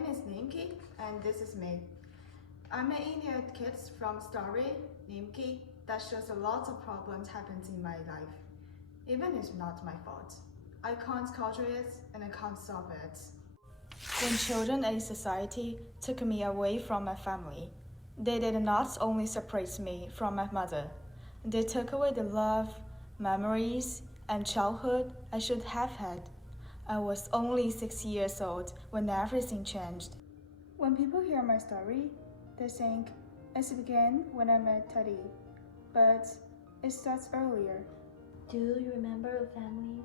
name is Nimki, and this is me. I'm an Indian kid from a story, Nimki, that shows a lot of problems happens in my life. Even it's not my fault. I can't control it and I can't solve it. When children and society took me away from my family, they did not only separate me from my mother, they took away the love, memories, and childhood I should have had. I was only 6 years old when everything changed. When people hear my story, they think it began when I met Teddy, but it starts earlier. Do you remember your family?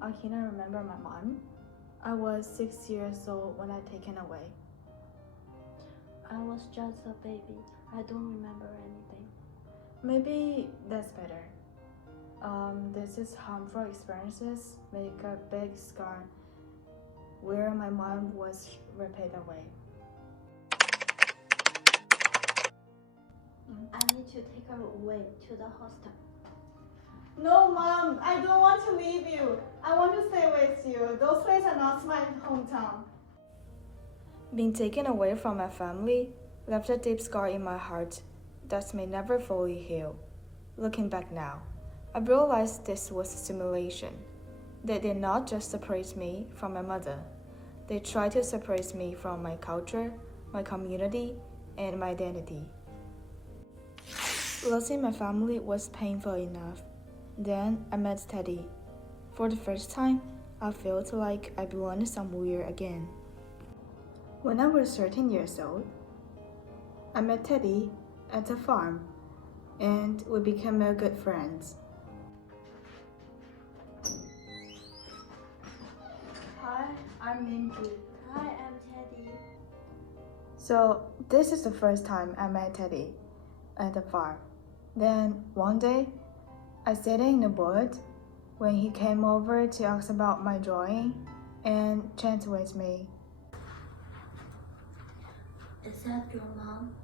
I kinda remember my mom. I was 6 years old when I taken away. I was just a baby. I don't remember anything. Maybe that's better. This is harmful experiences make a big scar where my mom was ripped away. I need to take her away to the hostel. No, Mom, I don't want to leave you. I want to stay with you. Those places are not my hometown. Being taken away from my family left a deep scar in my heart that may never fully heal. Looking back now, I realized this was a simulation. They did not just separate me from my mother. They tried to separate me from my culture, my community, and my identity. Losing my family was painful enough. Then I met Teddy. For the first time, I felt like I belonged somewhere again. When I was 13 years old, I met Teddy at a farm, and we became good friends. Hi, I'm Nimki. Hi, I'm Teddy. So this is the first time I met Teddy at the farm. Then one day, I sat in the boat when he came over to ask about my drawing and chat with me. Is that your mom?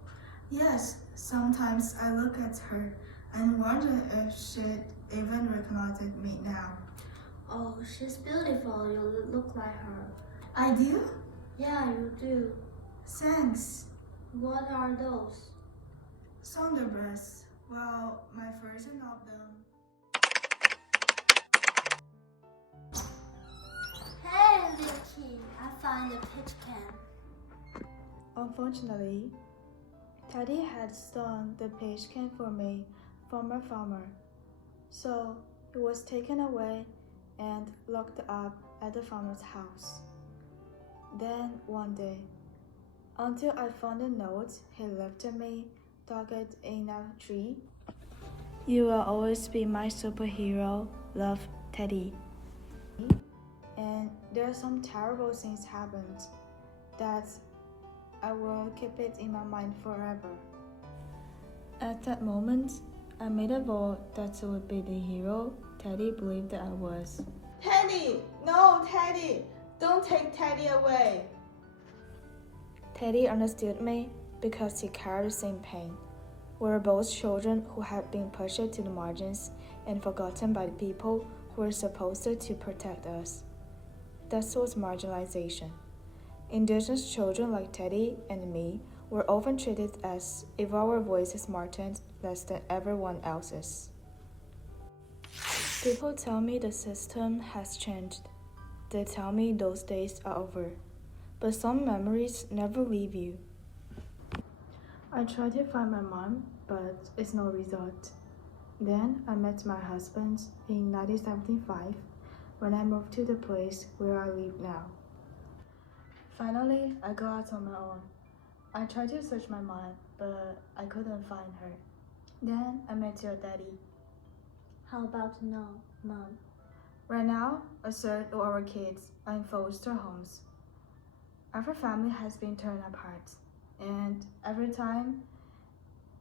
Yes, sometimes I look at her and wonder if she'd even recognize me now. Oh, she's beautiful. You look like her. I do? Yeah, you do. Thanks. What are those? Thunderbirds. Well, my version of them. Hey, Vicky, I found a pitch can. Unfortunately, Teddy had stolen the pitch can for me from a farmer, so he was taken away and locked up at the farmer's house. Then one day, until I found a note he left to me tucked in a tree. You will always be my superhero, love, Teddy. And there are some terrible things happened that I will keep it in my mind forever. At that moment, I made a vow that I would be the hero Teddy believed that I was. Teddy! No, Teddy! Don't take Teddy away! Teddy understood me because he carried the same pain. We were both children who had been pushed to the margins and forgotten by the people who were supposed to protect us. That was marginalization. Indigenous children like Teddy and me were often treated as if our voices mattered less than everyone else's. People tell me the system has changed. They tell me those days are over. But some memories never leave you. I tried to find my mom, but it's no result. Then I met my husband in 1975 when I moved to the place where I live now. Finally, I got out on my own. I tried to search my mom, but I couldn't find her. Then I met your daddy. How about now, Mom? Right now, a third of our kids are in foster homes. Every family has been torn apart, and every time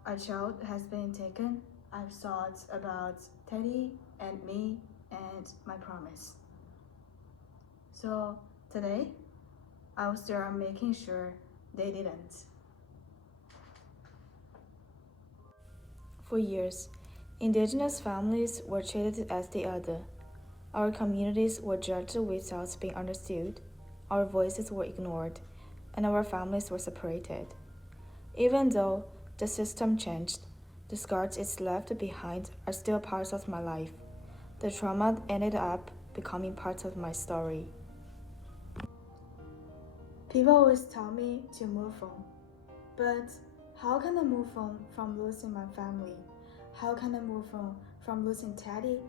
a child has been taken, I've thought about Teddy and me and my promise. So today, I'll start making sure they didn't. For years, Indigenous families were treated as the other. Our communities were judged without being understood. our voices were ignored, and our families were separated. Even though the system changed, the scars it's left behind are still parts of my life. The trauma ended up becoming part of my story. People always tell me to move on, but how can I move on from losing my family? How can I move on from losing Teddy?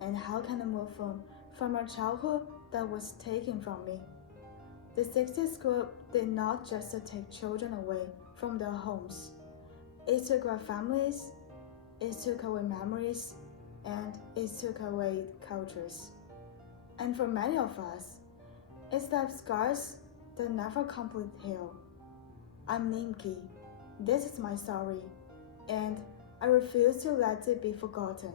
And how can I move on from a childhood that was taken from me? The 60s group did not just take children away from their homes. It took our families, it took away memories, and it took away cultures. And for many of us, it's left scars that never completely heal. I'm Nimki. This is my story, and I refuse to let it be forgotten.